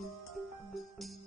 Thank you.